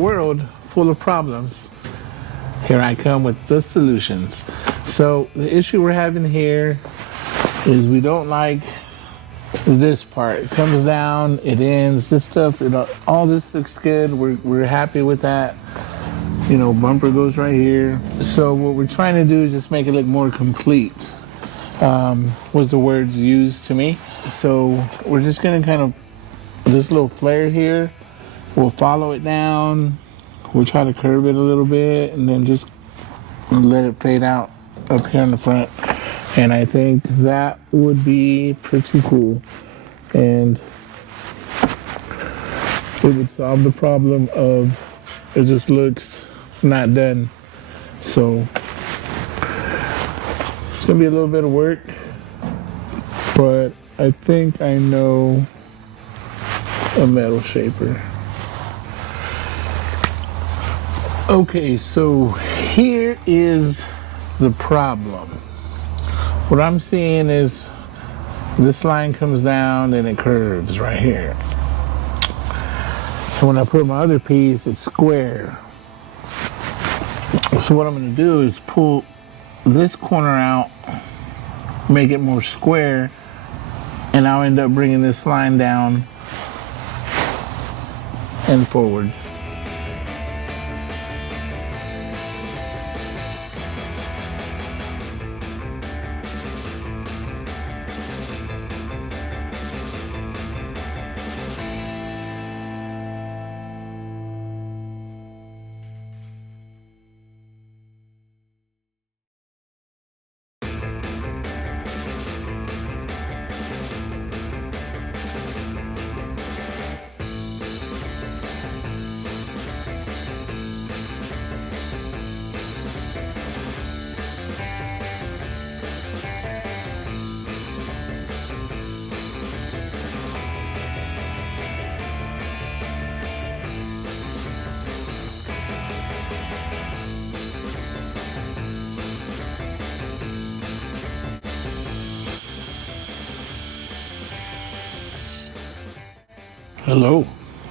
world full of problems, here I come with the solutions. So the issue we're having here is we don't like this part. It comes down, it ends, this stuff, all this looks good. We're happy with that. You know, bumper goes right here. So what we're trying to do is just make it look more complete, was the words used to me. So we're just gonna kind of, this little flare here, we'll follow it down. We'll try to curve it a little bit and then just let it fade out up here in the front. And I think that would be pretty cool. And it would solve the problem of it just looks not done. So it's gonna be a little bit of work, but I think I know a metal shaper. Okay, so here is the problem. What I'm seeing is this line comes down and it curves right here. And when I put my other piece, it's square. So what I'm gonna do is pull this corner out, make it more square, and I'll end up bringing this line down and forward. Hello.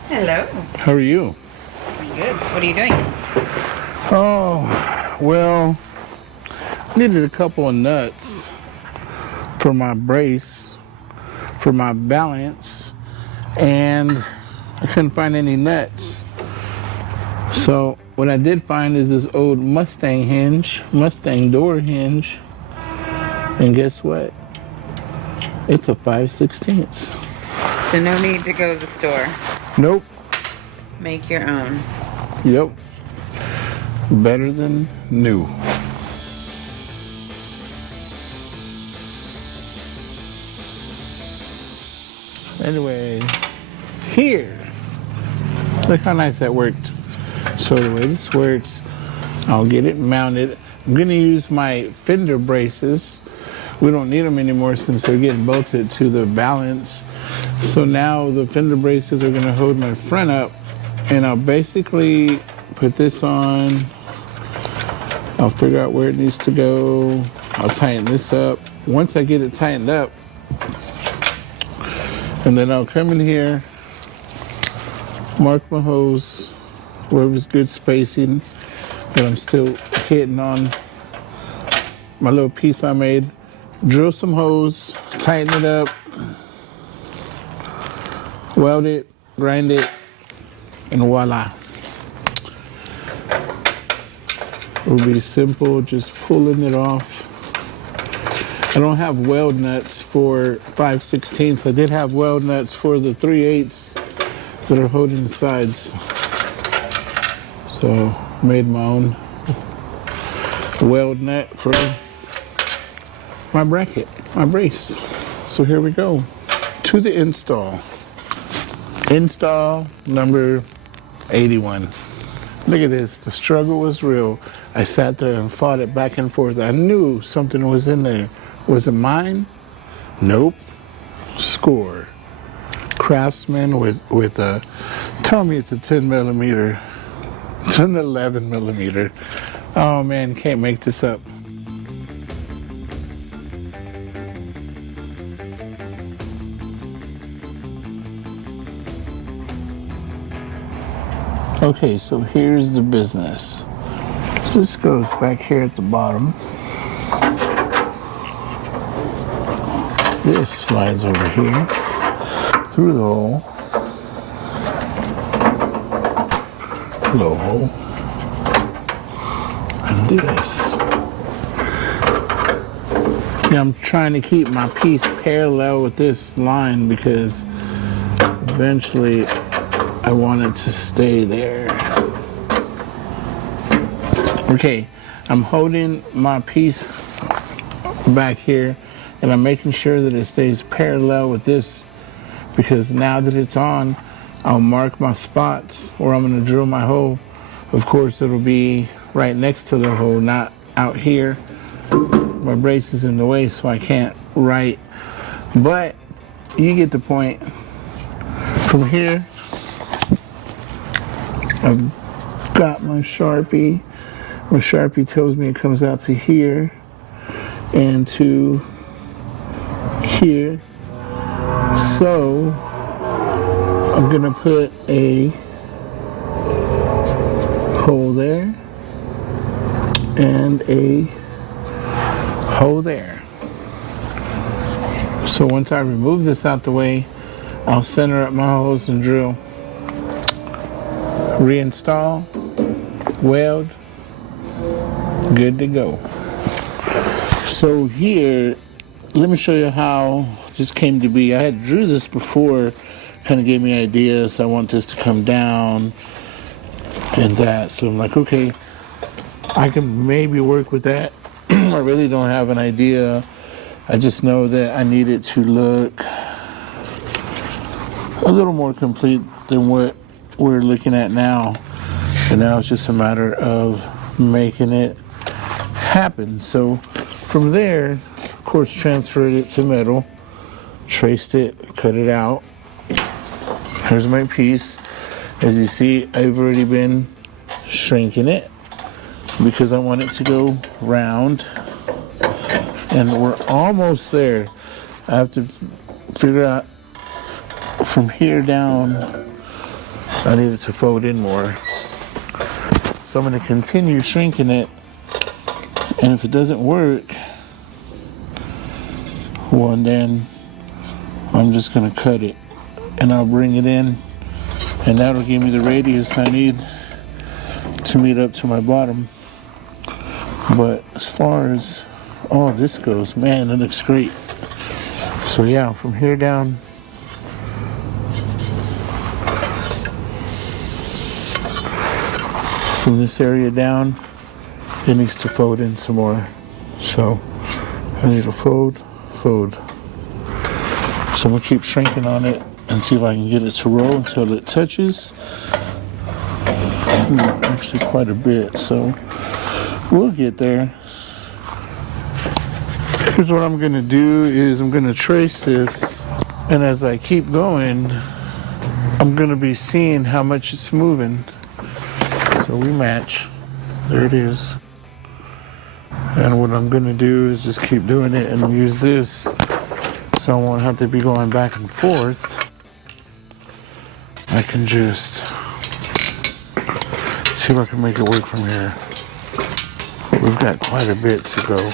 Hello. How are you? I'm good. What are you doing? Oh, well, needed a couple of nuts for my brace, for my balance, and I couldn't find any nuts. So what I did find is this old Mustang door hinge, and guess what? It's a 5/16. So no need to go to the store. Nope. Make your own. Yep. Better than new. Anyway, here. Look how nice that worked. So the way this works, I'll get it mounted. I'm gonna use my fender braces. We don't need them anymore since they're getting bolted to the balance. So now the fender braces are gonna hold my front up, and I'll basically put this on. I'll figure out where it needs to go. I'll tighten this up. Once I get it tightened up, and then I'll come in here, mark my hose, wherever's good spacing, that I'm still hitting on my little piece I made. Drill some holes, tighten it up, weld it, grind it, and voila. It will be simple, just pulling it off. I don't have weld nuts for 5/16. I did have weld nuts for the 3/8 that are holding the sides. So made my own weld nut for my bracket, my brace. So here we go to the install. Install number 81. Look at this, the struggle was real. I sat there and fought it back and forth. I knew something was in there. Was it mine? Nope. Score. Craftsman with a, tell me it's a 10 millimeter. It's an 11 millimeter. Oh man, can't make this up. Okay, so here's the business. This goes back here at the bottom. This slides over here through the hole. Little hole. And this. Now I'm trying to keep my piece parallel with this line because eventually I want it to stay there. Okay, I'm holding my piece back here and I'm making sure that it stays parallel with this because now that it's on, I'll mark my spots where I'm going to drill my hole. Of course, it'll be right next to the hole, not out here. My brace is in the way, so I can't write. But you get the point. From here, I've got my Sharpie. My Sharpie tells me it comes out to here and to here. So I'm gonna put a hole there and a hole there. So once I remove this out the way, I'll center up my holes and drill. Reinstall, weld, good to go. So here, let me show you how this came to be. I had drew this before, kind of gave me ideas. I want this to come down and that. So I'm like, okay, I can maybe work with that. I really don't have an idea. I just know that I need it to look a little more complete than what we're looking at now. And now it's just a matter of making it happen. So from there, of course, transferred it to metal, traced it, cut it out. Here's my piece. As you see, I've already been shrinking it because I want it to go round. And we're almost there. I have to figure out from here down, I need it to fold in more. So I'm going to continue shrinking it. And if it doesn't work, well, then I'm just going to cut it. And I'll bring it in. And that'll give me the radius I need to meet up to my bottom. But as far as all this goes, man, it looks great. So yeah, from here down, from this area down, it needs to fold in some more. So I need to fold. So I'm gonna keep shrinking on it and see if I can get it to roll until it touches. Actually quite a bit, so we'll get there. Here's what I'm gonna do is I'm gonna trace this, and as I keep going, I'm gonna be seeing how much it's moving. So we match. There it is. And what I'm gonna do is just keep doing it and use this so I won't have to be going back and forth. I can just see if I can make it work from here. We've got quite a bit to go.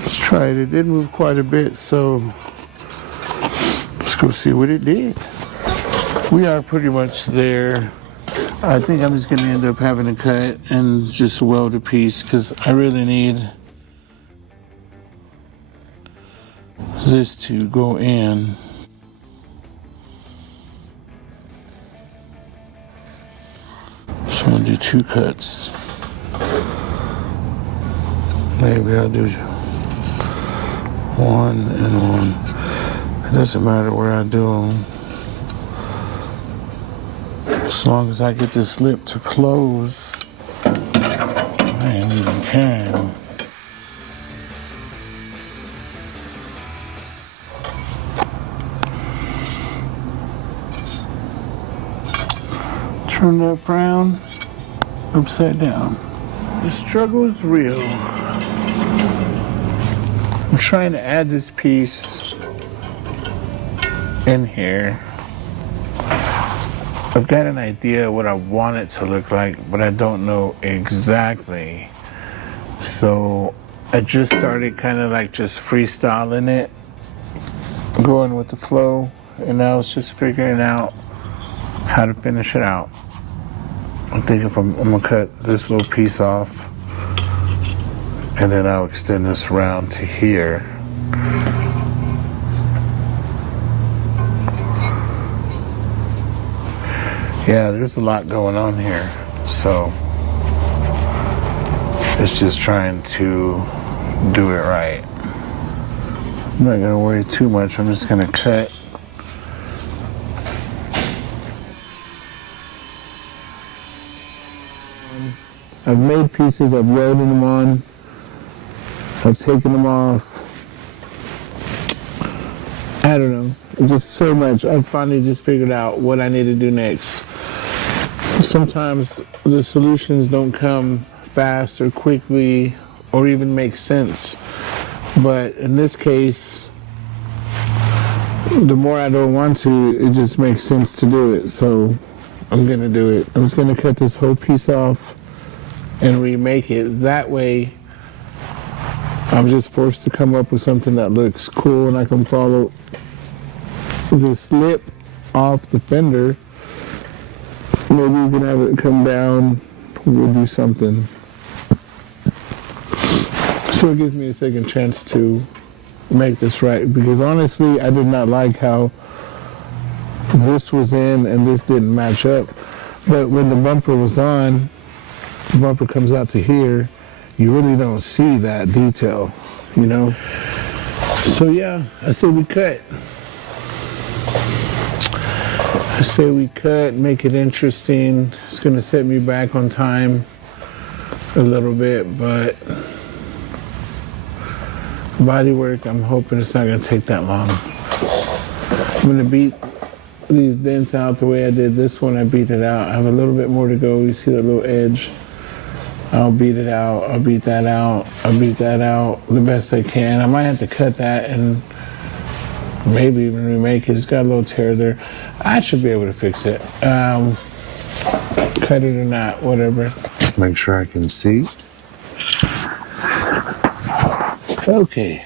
Let's try it. It did move quite a bit, so let's go see what it did. We are pretty much there. I think I'm just going to end up having to cut and just weld a piece because I really need this to go in. So I'm going to do 2 cuts. Maybe I'll do 1 and 1. It doesn't matter where I do them. As long as I get this lip to close, I ain't even caring. Turn that frown upside down. The struggle is real. I'm trying to add this piece in here. I've got an idea what I want it to look like, but I don't know exactly. So I just started kind of like just freestyling it, going with the flow, and I was just figuring out how to finish it out. I'm thinking I'm gonna cut this little piece off, and then I'll extend this around to here. Yeah, there's a lot going on here, so it's just trying to do it right. I'm not gonna worry too much. I'm just gonna cut. I've made pieces, I've welded them on, I've taken them off. I don't know, just so much. I finally just figured out what I need to do next. Sometimes the solutions don't come fast or quickly or even make sense. But in this case, the more I don't want to, it just makes sense to do it. So I'm going to do it. I'm just going to cut this whole piece off and remake it. That way, I'm just forced to come up with something that looks cool, and I can follow this lip off the fender. Maybe we can have it come down. We'll do something. So it gives me a second chance to make this right, because honestly, I did not like how this was in and this didn't match up. But when the bumper was on, the bumper comes out to here, you really don't see that detail, you know? So yeah, I say we cut. I say we cut, make it interesting. It's gonna set me back on time a little bit, but body work, I'm hoping it's not gonna take that long. I'm gonna beat these dents out the way I did this one. I beat it out. I have a little bit more to go. You see that little edge? I'll beat it out. I'll beat that out. I'll beat that out the best I can. I might have to cut that and maybe even remake it. It's got a little tear there. I should be able to fix it. Cut it or not, whatever. Make sure I can see. Okay.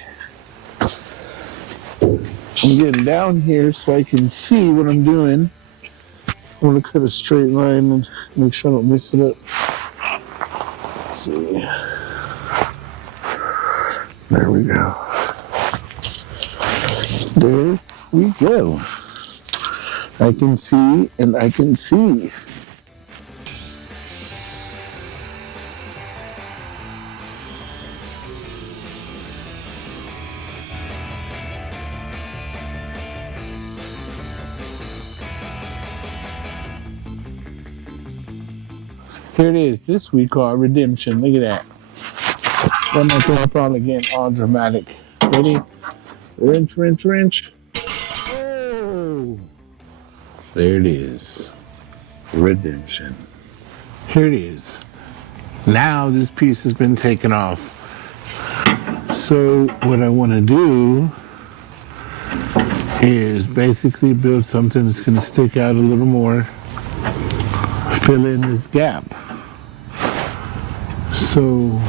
I'm getting down here so I can see what I'm doing. I want to cut a straight line and make sure I don't mess it up. Let's see. There we go. There we go. I can see and I can see. Here it is. This we call redemption. Look at that. That might come up all again, all dramatic. Ready? Wrench, wrench, wrench. Oh! There it is. Redemption. Here it is. Now this piece has been taken off. So what I want to do is basically build something that's going to stick out a little more. Fill in this gap. So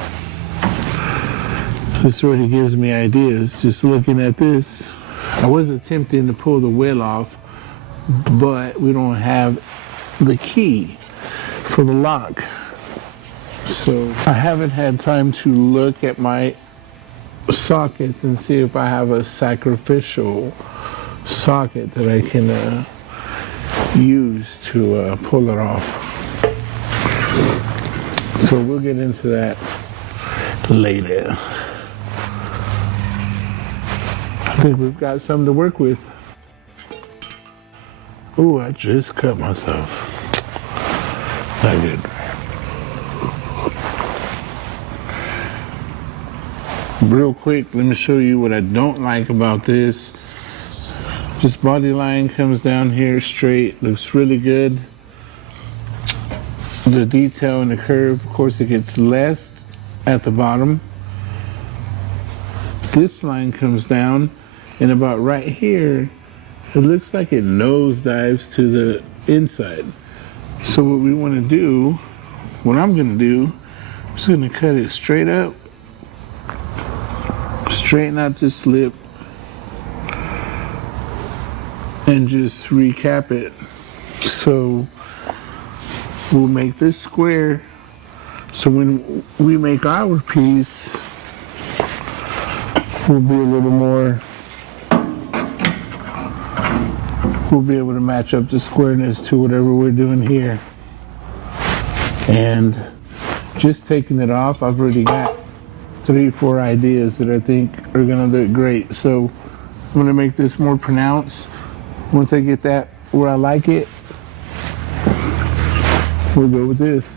this already gives me ideas. Just looking at this, I was attempting to pull the wheel off, but we don't have the key for the lock. So I haven't had time to look at my sockets and see if I have a sacrificial socket that I can use to pull it off. So we'll get into that later. I think we've got something to work with. Oh, I just cut myself. Not good. Real quick, let me show you what I don't like about this. This body line comes down here straight, looks really good. The detail in the curve, of course, it gets less at the bottom. This line comes down, and about right here, it looks like it nosedives to the inside. So what we want to do, what I'm going to do, I'm just going to cut it straight up, straighten out this lip, and just recap it. So we'll make this square, so when we make our piece, we'll be a little more, we'll be able to match up the squareness to whatever we're doing here. And just taking it off, I've already got 3-4 ideas that I think are gonna look great. So I'm gonna make this more pronounced. Once I get that where I like it, we'll go with this.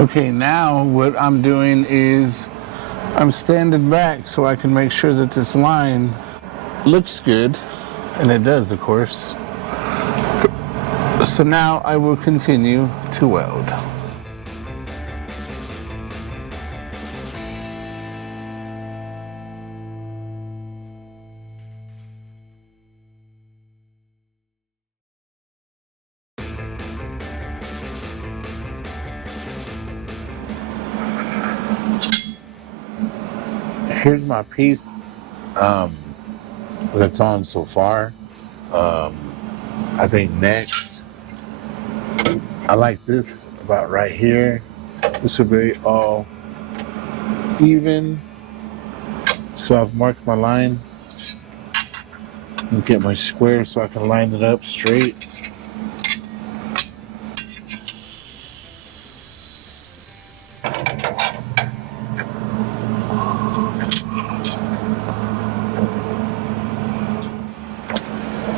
Okay, now what I'm doing is I'm standing back so I can make sure that this line looks good, and it does, of course. So now I will continue to weld. Here's my piece that's on so far. I think next, I like this about right here. This will be all even. So I've marked my line and get my square so I can line it up straight.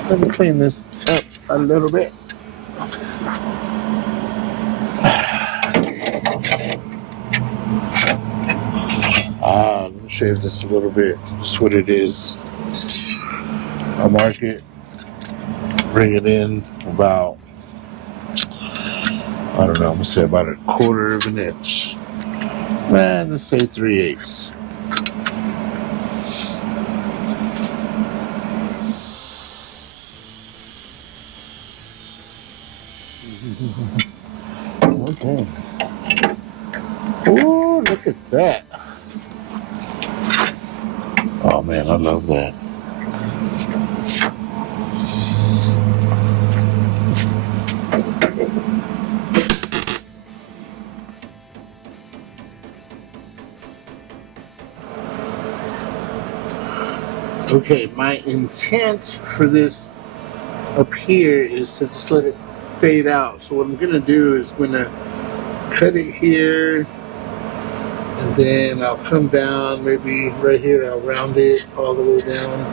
Let me clean this up a little bit. Let me shave this a little bit. Just what it is. I'll mark it, bring it in about, I don't know, I'm gonna say about 1/4 of an inch. Let's say 3/8. Okay. Oh, look at that. Oh man, I love that. Okay, my intent for this up here is to just let it fade out. So what I'm gonna do is I'm gonna cut it here, and then I'll come down, maybe right here, I'll round it all the way down.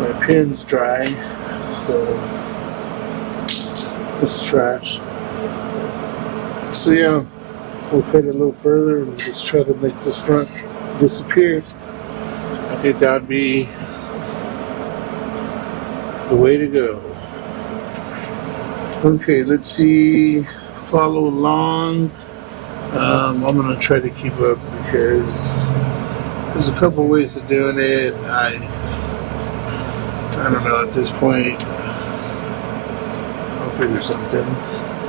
My pen's dry, so it's trash. So yeah, we'll cut it a little further and just try to make this front disappear. I think that would be the way to go. Okay, let's see, follow along. I'm gonna try to keep up because there's a couple ways of doing it. I don't know, at this point, I'll figure something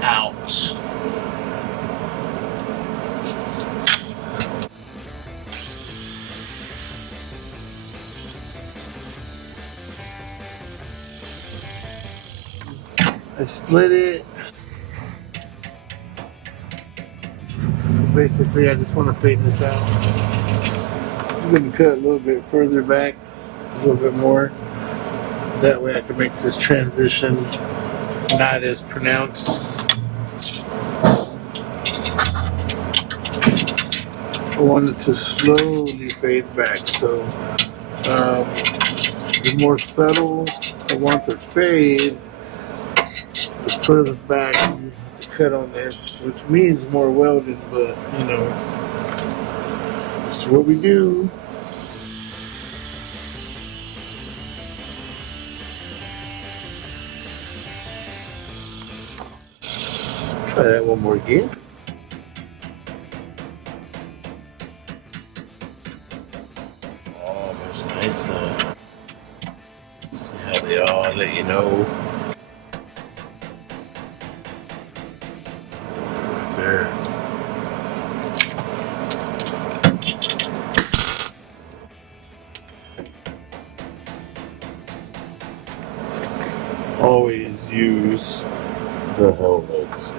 out. I split it. Basically, I just want to fade this out. I'm going to cut a little bit further back, a little bit more. That way I can make this transition not as pronounced. I want it to slowly fade back, so the more subtle I want the fade the further back you have to cut on this, which means more welding, but you know, that's what we do. Try that one more again. Oh, that's nice. See how they all let you know. There. Always use the helmet.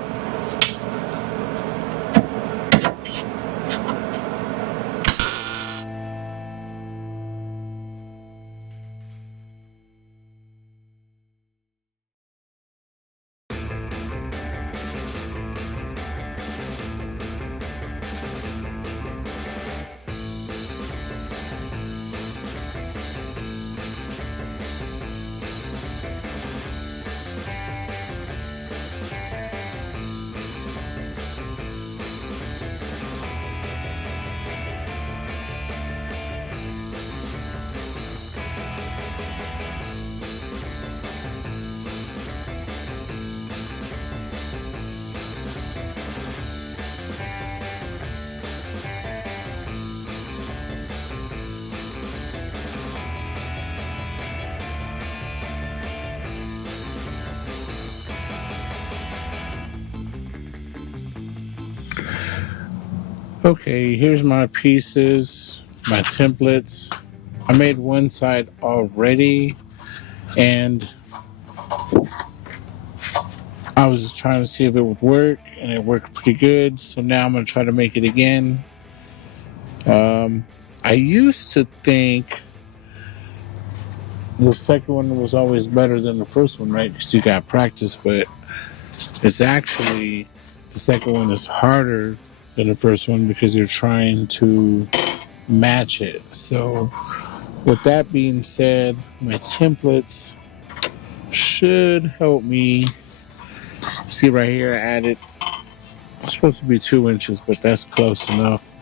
Okay, here's my pieces, my templates. I made one side already, and I was just trying to see if it would work, and it worked pretty good. So now I'm going to try to make it again. I used to think the second one was always better than the first one, right? Because you got practice, but it's actually the second one is harder than the first one because you're trying to match it. So with that being said, my templates should help me. See right here, I added, it's supposed to be 2 inches, but that's close enough.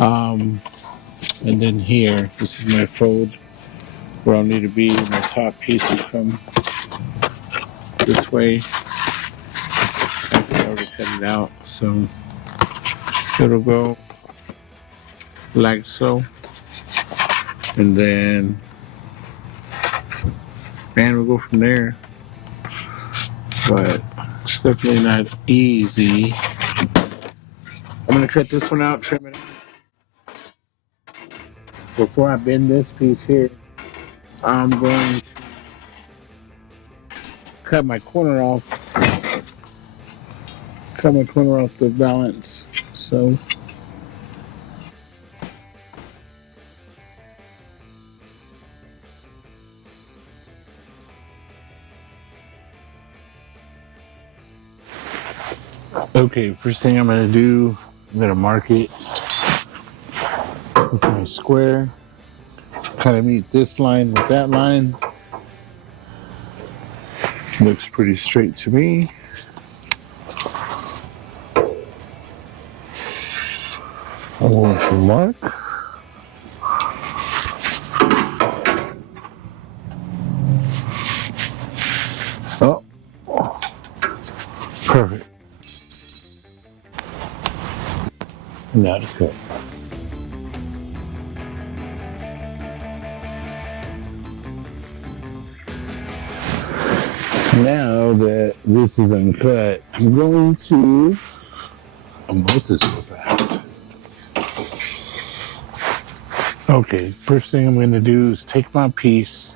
And then here, this is my fold where I'll need to be. My top piece will come this way. I already cut it out, so it'll go like so, and then we'll go from there. But it's definitely not easy. I'm gonna cut this one out, trim it out. Before I bend this piece here, I'm going to cut my corner off the balance. So okay, first thing I'm gonna do, I'm gonna mark it with my square. Kind of meet this line with that line. Looks pretty straight to me. I want to mark. Oh, perfect. Now to cut. Now that this is uncut, I'm about to so fast. Okay, first thing I'm going to do is take my piece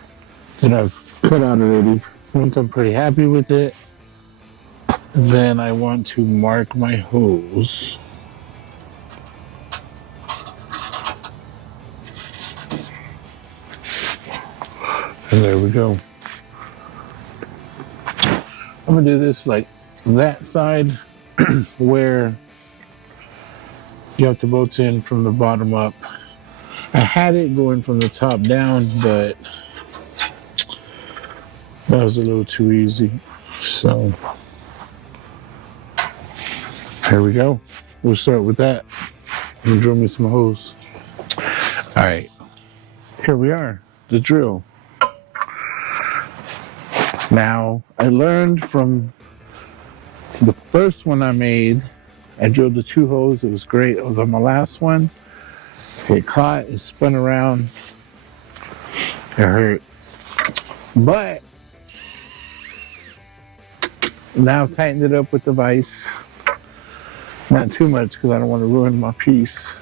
that I've cut out already. Once I'm pretty happy with it, then I want to mark my holes. And there we go. I'm gonna do this like that side where you have to bolt in from the bottom up. I had it going from the top down, but That was a little too easy. So here we go. We'll start with that. And drill me some holes. All right. Here we are. The drill. Now, I learned from the first one I made. I drilled the 2 holes. It was great. It was on my last one. It caught. It spun around. It hurt. But now I've tightened it up with the vise. Not too much because I don't want to ruin my piece.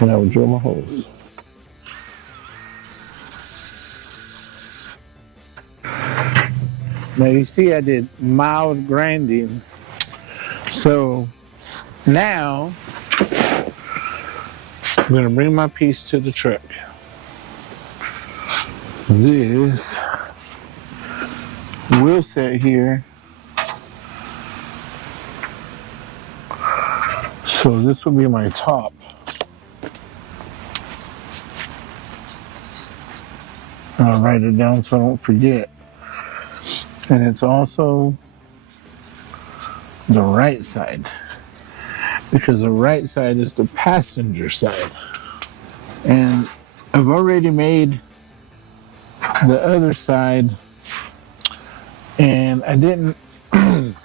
And I will drill my holes. Now you see I did mild grinding. So now I'm going to bring my piece to the truck. This will sit here. So this will be my top. I'll write it down so I don't forget. And it's also the right side, because the right side is the passenger side. And I've already made the other side, and I didn't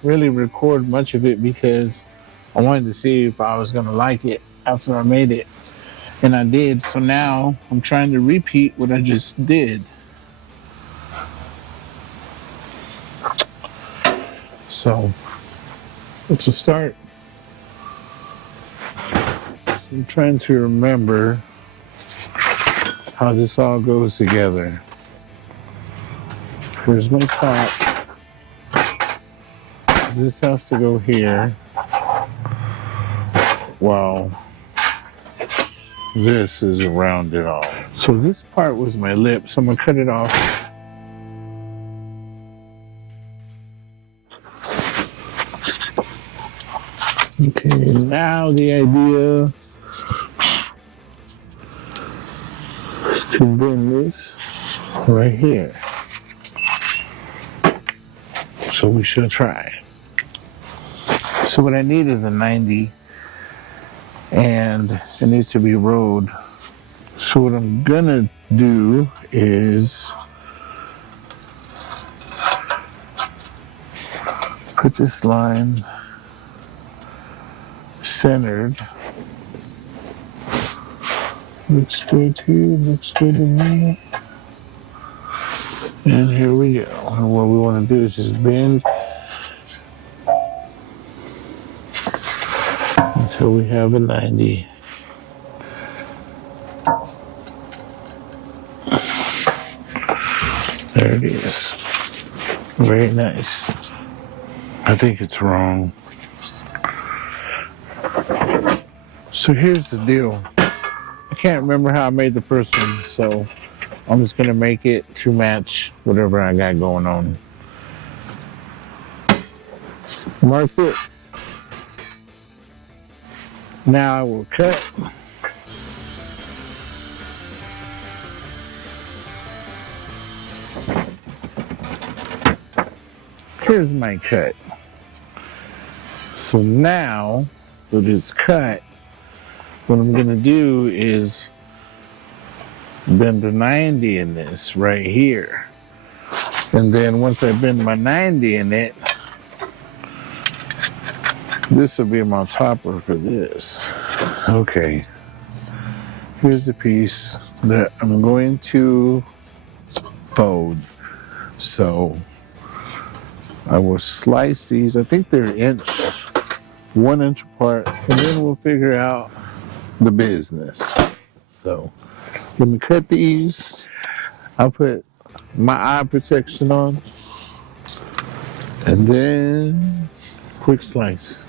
really record much of it because I wanted to see if I was gonna like it after I made it. And I did, so now I'm trying to repeat what I just did. So, it's a start. I'm trying to remember how this all goes together. Here's my top. This has to go here. Wow. This is rounded off. So this part was my lip, so I'm gonna cut it off. Okay, now the idea is to bend this right here. So we should try. So what I need is a 90, and it needs to be rolled. So what I'm gonna do is put this line centered. Looks good to you, looks good to me. And here we go. And what we want to do is just bend until we have a 90. There it is. Very nice. I think it's wrong. So here's the deal. I can't remember how I made the first one, so I'm just gonna make it to match whatever I got going on. Mark it. Now I will cut. Here's my cut. So now that it's cut, what I'm gonna do is bend the 90 in this right here. And then once I bend my 90 in it, this will be my topper for this. Okay. Here's the piece that I'm going to fold. So I will slice these. I think they're 1 inch apart, and then we'll figure out the business. So let me cut these. I'll put my eye protection on, and then quick slice.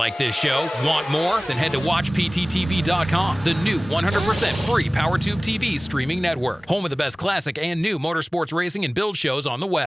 Like this show? Want more? Then head to WatchPTTV.com, the new 100% free PowerTube TV streaming network. Home of the best classic and new motorsports racing and build shows on the web.